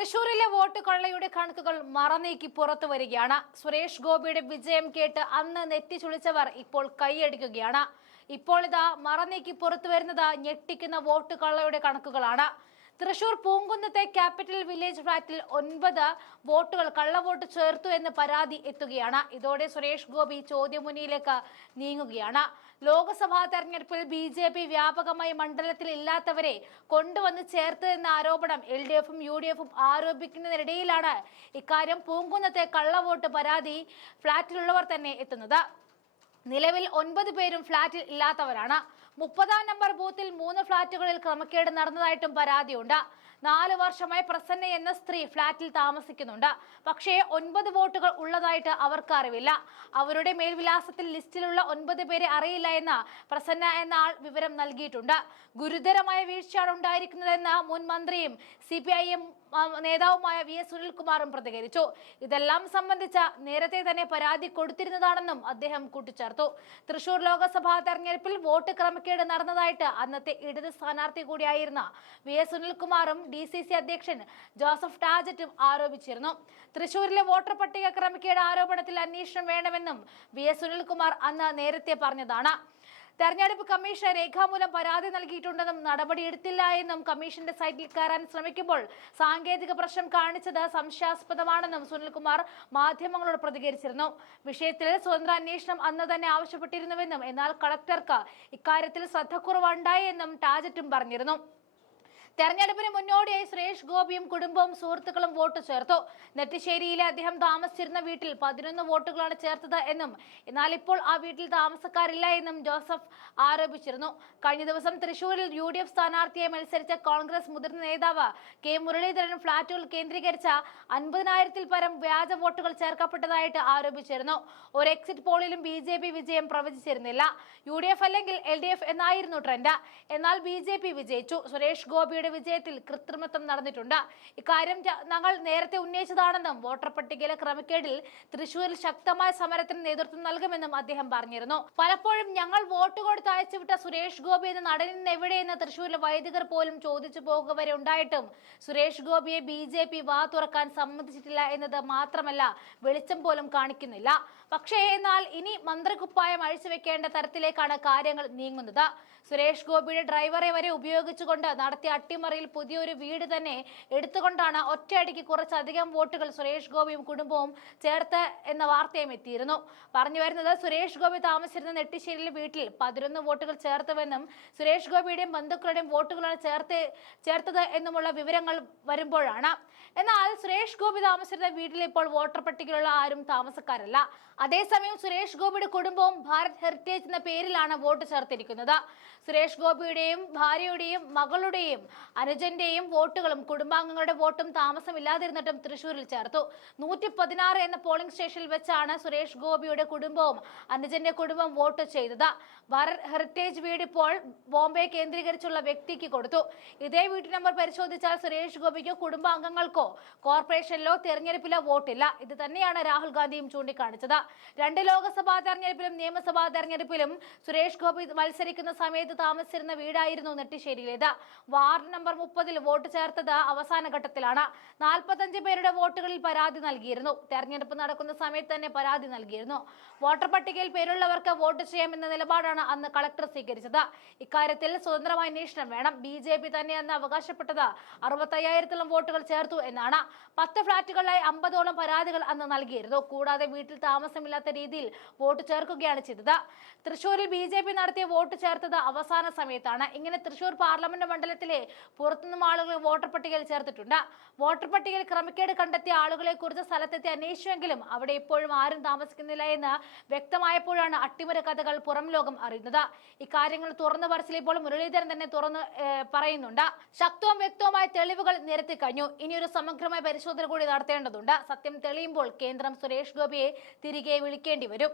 തൃശൂരിലെ വോട്ട് കൊള്ളയുടെ കണക്കുകൾ മറനീക്കി പുറത്തു വരികയാണ്. സുരേഷ് ഗോപിയുടെ വിജയം കേട്ട് അന്ന് നെറ്റി ചുളിച്ചവർ ഇപ്പോൾ കൈയടിക്കുകയാണ്. ഇപ്പോൾ ഇതാ മറനീക്കി പുറത്തു വരുന്നത് ഞെട്ടിക്കുന്ന വോട്ട് കൊള്ളയുടെ കണക്കുകളാണ്. തൃശൂർ പൂങ്കുന്നത്തെ ക്യാപിറ്റൽ വില്ലേജ് ഫ്ളാറ്റിൽ ഒൻപത് വോട്ടുകൾ കള്ളവോട്ട് ചേർത്തു എന്ന് പരാതി എത്തുകയാണ്. ഇതോടെ സുരേഷ് ഗോപി ചോദ്യമുനിയിലേക്ക് നീങ്ങുകയാണ്. ലോക്സഭാ തെരഞ്ഞെടുപ്പിൽ ബി ജെ പി വ്യാപകമായി മണ്ഡലത്തിൽ ഇല്ലാത്തവരെ കൊണ്ടുവന്ന് ചേർത്ത് എന്ന ആരോപണം എൽ ഡി എഫും യു ഡി എഫും ആരോപിക്കുന്നതിനിടയിലാണ് ഇക്കാര്യം പൂങ്കുന്നത്തെ കള്ളവോട്ട് പരാതി ഫ്ളാറ്റിലുള്ളവർ തന്നെ എത്തുന്നത്. നിലവിൽ ഒൻപത് പേരും ഫ്ളാറ്റിൽ ഇല്ലാത്തവരാണ്. മുപ്പതാം നമ്പർ ബൂത്തിൽ മൂന്ന് ഫ്ളാറ്റുകളിൽ ക്രമക്കേട് നടന്നതായിട്ടും പരാതിയുണ്ട്. നാല് വർഷമായി പ്രസന്ന എന്ന സ്ത്രീ ഫ്ളാറ്റിൽ താമസിക്കുന്നുണ്ട്. പക്ഷേ ഒൻപത് വോട്ടുകൾ ഉള്ളതായിട്ട് അവർക്ക് അറിവില്ല. അവരുടെ മേൽവിലാസത്തിൽ ലിസ്റ്റിലുള്ള ഒൻപത് പേരെ അറിയില്ല എന്ന് പ്രസന്ന എന്ന ആൾ വിവരം നൽകിയിട്ടുണ്ട്. ഗുരുതരമായ വീഴ്ചയാണ് ഉണ്ടായിരിക്കുന്നതെന്ന് മുൻ മന്ത്രിയും സി പി ഐ എം നേതാവുമായ വി എസ് സുനിൽകുമാറും പ്രതികരിച്ചു. ഇതെല്ലാം സംബന്ധിച്ച നേരത്തെ തന്നെ പരാതി കൊടുത്തിരുന്നതാണെന്നും അദ്ദേഹം കൂട്ടിച്ചേർത്തു. തൃശൂർ ലോക്സഭാ തെരഞ്ഞെടുപ്പിൽ വോട്ട് ക്രമക്കേട് നടന്നതായിട്ട് അന്നത്തെ ഇടത് സ്ഥാനാർത്ഥി കൂടിയായിരുന്ന വി എസ് സുനിൽകുമാറും ഡി സി സി അധ്യക്ഷൻ ജോസഫ് ടാജറ്റും ആരോപിച്ചിരുന്നു. തൃശൂരിലെ വോട്ടർ പട്ടിക ക്രമക്കേട് ആരോപണത്തിൽ അന്വേഷണം വേണമെന്നും വി എസ് സുനിൽകുമാർ അന്ന് നേരത്തെ പറഞ്ഞതാണ്. തെരഞ്ഞെടുപ്പ് കമ്മീഷൻ രേഖാമൂലം പരാതി നൽകിയിട്ടുണ്ടെന്നും നടപടിയെടുത്തില്ല എന്നും കമ്മീഷന്റെ സൈറ്റിൽ കയറാൻ ശ്രമിക്കുമ്പോൾ സാങ്കേതിക പ്രശ്നം കാണിച്ചത് സംശയാസ്പദമാണെന്നും സുനിൽകുമാർ മാധ്യമങ്ങളോട് പ്രതികരിച്ചിരുന്നു. വിഷയത്തിൽ സ്വതന്ത്ര അന്വേഷണം അന്ന് തന്നെ ആവശ്യപ്പെട്ടിരുന്നുവെന്നും എന്നാൽ കളക്ടർക്ക് ഇക്കാര്യത്തിൽ ശ്രദ്ധക്കുറവുണ്ടായി എന്നും ടാജറ്റും പറഞ്ഞിരുന്നു. തെരഞ്ഞെടുപ്പിന് മുന്നോടിയായി സുരേഷ് ഗോപിയും കുടുംബവും സുഹൃത്തുക്കളും വോട്ട് ചേർത്തു. നെറ്റിശ്ശേരിയിലെ അദ്ദേഹം താമസിച്ചിരുന്ന വീട്ടിൽ പതിനൊന്ന് വോട്ടുകളാണ് ചേർത്തത് എന്നും എന്നാൽ ഇപ്പോൾ ആ വീട്ടിൽ താമസക്കാരില്ല എന്നും ജോസഫ് ആരോപിച്ചിരുന്നു. കഴിഞ്ഞ ദിവസം തൃശൂരിൽ യു ഡി എഫ് സ്ഥാനാർത്ഥിയെ മത്സരിച്ച കോൺഗ്രസ് മുതിർന്ന നേതാവ് കെ മുരളീധരൻ ഫ്ളാറ്റുകൾ കേന്ദ്രീകരിച്ച അൻപതിനായിരത്തിൽ പരം വ്യാജ വോട്ടുകൾ ചേർക്കപ്പെട്ടതായിട്ട് ആരോപിച്ചിരുന്നു. ഒരു എക്സിറ്റ് പോളിലും ബി ജെ പി വിജയം പ്രവചിച്ചിരുന്നില്ല. യു ഡി എഫ് അല്ലെങ്കിൽ എൽ ഡി എഫ് എന്നായിരുന്നു ട്രെൻഡ്. എന്നാൽ ബി ജെ പി വിജയിച്ചു. സുരേഷ് ഗോപിയുടെ വിജയത്തിൽ കൃത്രിമത്വം നടന്നിട്ടുണ്ട്. ഇക്കാര്യം ഞങ്ങൾ നേരത്തെ ഉന്നയിച്ചതാണെന്നും വോട്ടർ പട്ടികയിലെ ക്രമക്കേടിൽ തൃശൂരിൽ ശക്തമായ സമരത്തിന് നേതൃത്വം നൽകുമെന്നും അദ്ദേഹം പറഞ്ഞിരുന്നു. പലപ്പോഴും ഞങ്ങൾ വോട്ട് കൊടുത്ത് അയച്ചുവിട്ട സുരേഷ് ഗോപി എന്ന നടൻ എവിടെയെന്ന് തൃശൂരിലെ വൈദികർ പോലും ചോദിച്ചു പോകുക വരെ ഉണ്ടായിട്ടും സുരേഷ് ഗോപിയെ ബി ജെ പി വാ തുറക്കാൻ സമ്മതിച്ചിട്ടില്ല എന്നത് മാത്രമല്ല വെളിച്ചം പോലും കാണിക്കുന്നില്ല. പക്ഷേ എന്നാൽ ഇനി മന്ത്രിക്കുപ്പായം അഴിച്ചുവെക്കേണ്ട തരത്തിലേക്കാണ് കാര്യങ്ങൾ നീങ്ങുന്നത്. സുരേഷ് ഗോപിയുടെ ഡ്രൈവറെ വരെ ഉപയോഗിച്ചുകൊണ്ട് നടത്തിയ അട്ടിമറിയിൽ പുതിയൊരു വീട് തന്നെ എടുത്തുകൊണ്ടാണ് ഒറ്റയടിക്ക് കുറച്ചധികം വോട്ടുകൾ സുരേഷ് ഗോപിയും കുടുംബവും ചേർത്ത് എന്ന വാർത്തയും എത്തിയിരുന്നു. പറഞ്ഞു വരുന്നത് സുരേഷ് ഗോപി താമസിച്ചിരുന്ന നെട്ടിശ്ശേരിയിലെ വീട്ടിൽ പതിനൊന്ന് വോട്ടുകൾ ചേർത്തുവെന്നും സുരേഷ് ഗോപിയുടെയും ബന്ധുക്കളുടെയും വോട്ടുകളാണ് ചേർത്ത് ചേർത്തത് എന്നുമുള്ള വിവരങ്ങൾ വരുമ്പോഴാണ്. എന്നാൽ സുരേഷ് ഗോപി താമസിച്ചിരുന്ന വീട്ടിൽ ഇപ്പോൾ വോട്ടർ പട്ടികയിലുള്ള ആരും താമസക്കാരല്ല. അതേസമയം സുരേഷ് ഗോപിയുടെ കുടുംബവും ഭാരത് ഹെറിറ്റേജ് എന്ന പേരിലാണ് വോട്ട് ചേർത്തിരിക്കുന്നത്. സുരേഷ് ഗോപിയുടെയും ഭാര്യയുടെയും മകളുടെയും അനുജന്റെയും വോട്ടുകളും കുടുംബാംഗങ്ങളുടെ വോട്ടും താമസമില്ലാതിരുന്നിട്ടും തൃശൂരിൽ ചേർത്തു. നൂറ്റി പതിനാറ് എന്ന പോളിംഗ് സ്റ്റേഷനിൽ വെച്ചാണ് സുരേഷ് ഗോപിയുടെ കുടുംബവും അനുജന്റെ കുടുംബം വോട്ട് ചെയ്തത്. ഭാരത് ഹെറിറ്റേജ് വീട് ഇപ്പോൾ ബോംബെ കേന്ദ്രീകരിച്ചുള്ള വ്യക്തിക്ക് കൊടുത്തു. ഇതേ വീട്ടു നമ്പർ പരിശോധിച്ചാൽ സുരേഷ് ഗോപിക്കോ കുടുംബാംഗങ്ങൾക്കോ കോർപ്പറേഷനിലോ തെരഞ്ഞെടുപ്പിലോ വോട്ടില്ല. ഇത് തന്നെയാണ് രാഹുൽ ഗാന്ധിയും ചൂണ്ടിക്കാണിച്ചത്. രണ്ട് ലോക്സഭാ തെരഞ്ഞെടുപ്പിലും നിയമസഭാ തെരഞ്ഞെടുപ്പിലും സുരേഷ് ഗോപി മത്സരിക്കുന്ന സമയത്ത് താമസിച്ചിരുന്ന വീടായിരുന്നു നെട്ടിശ്ശേരിയിലേത്. വാർഡ് നമ്പർ മുപ്പതിൽ വോട്ട് ചേർത്തത് അവസാന ഘട്ടത്തിലാണ്. നാൽപ്പത്തഞ്ച് പേരുടെ വോട്ടുകളിൽ പരാതി നൽകിയിരുന്നു. തെരഞ്ഞെടുപ്പ് നടക്കുന്ന സമയത്ത് തന്നെ പരാതി നൽകിയിരുന്നു. വോട്ടർ പട്ടികയിൽ പേരുള്ളവർക്ക് വോട്ട് ചെയ്യാമെന്ന നിലപാടാണ് അന്ന് കളക്ടർ സ്വീകരിച്ചത്. ഇക്കാര്യത്തിൽ സ്വതന്ത്രമായ അന്വേഷണം വേണം. ബി ജെ പി തന്നെ അന്ന് അവകാശപ്പെട്ടത്. അറുപത്തയ്യായിരത്തോളം വോട്ടുകൾ ചേർത്തു എന്നാണ്. പത്ത് ഫ്ളാറ്റുകളിലായി അമ്പതോളം പരാതികൾ അന്ന് നൽകിയിരുന്നു. കൂടാതെ വീട്ടിൽ താമസമില്ലാത്ത രീതിയിൽ വോട്ട് ചേർക്കുകയാണ് ചെയ്തത്. തൃശൂരിൽ ബി ജെ പി നടത്തിയ വോട്ട് ചേർത്തത് അവസാന സമയത്താണ്. ഇങ്ങനെ തൃശൂർ പാർലമെന്റ് മണ്ഡലത്തിലെ പുറത്തുനിന്നും ആളുകൾ വോട്ടർ പട്ടികയിൽ ചേർത്തിട്ടുണ്ട്. വോട്ടർ പട്ടികയിൽ ക്രമക്കേട് കണ്ടെത്തിയ ആളുകളെ കുറിച്ച് സ്ഥലത്തെത്തി അന്വേഷിച്ചുവെങ്കിലും അവിടെ ഇപ്പോഴും ആരും താമസിക്കുന്നില്ല എന്ന് വ്യക്തമായപ്പോഴാണ് അട്ടിമറി കഥകൾ പുറം ലോകം അറിയുന്നത്. ഇക്കാര്യങ്ങൾ തുറന്നു പറച്ചിൽ ഇപ്പോൾ മുരളീധരൻ തന്നെ തുറന്ന് പറയുന്നുണ്ട്. ശക്തവും വ്യക്തവുമായ തെളിവുകൾ നിരത്തി കഴിഞ്ഞു. ഇനിയൊരു സമഗ്രമായ കൂടി നടത്തേണ്ടതുണ്ട്. സത്യം തെളിയുമ്പോൾ കേന്ദ്രം സുരേഷ് ഗോപിയെ തിരികെ വിളിക്കേണ്ടി വരും.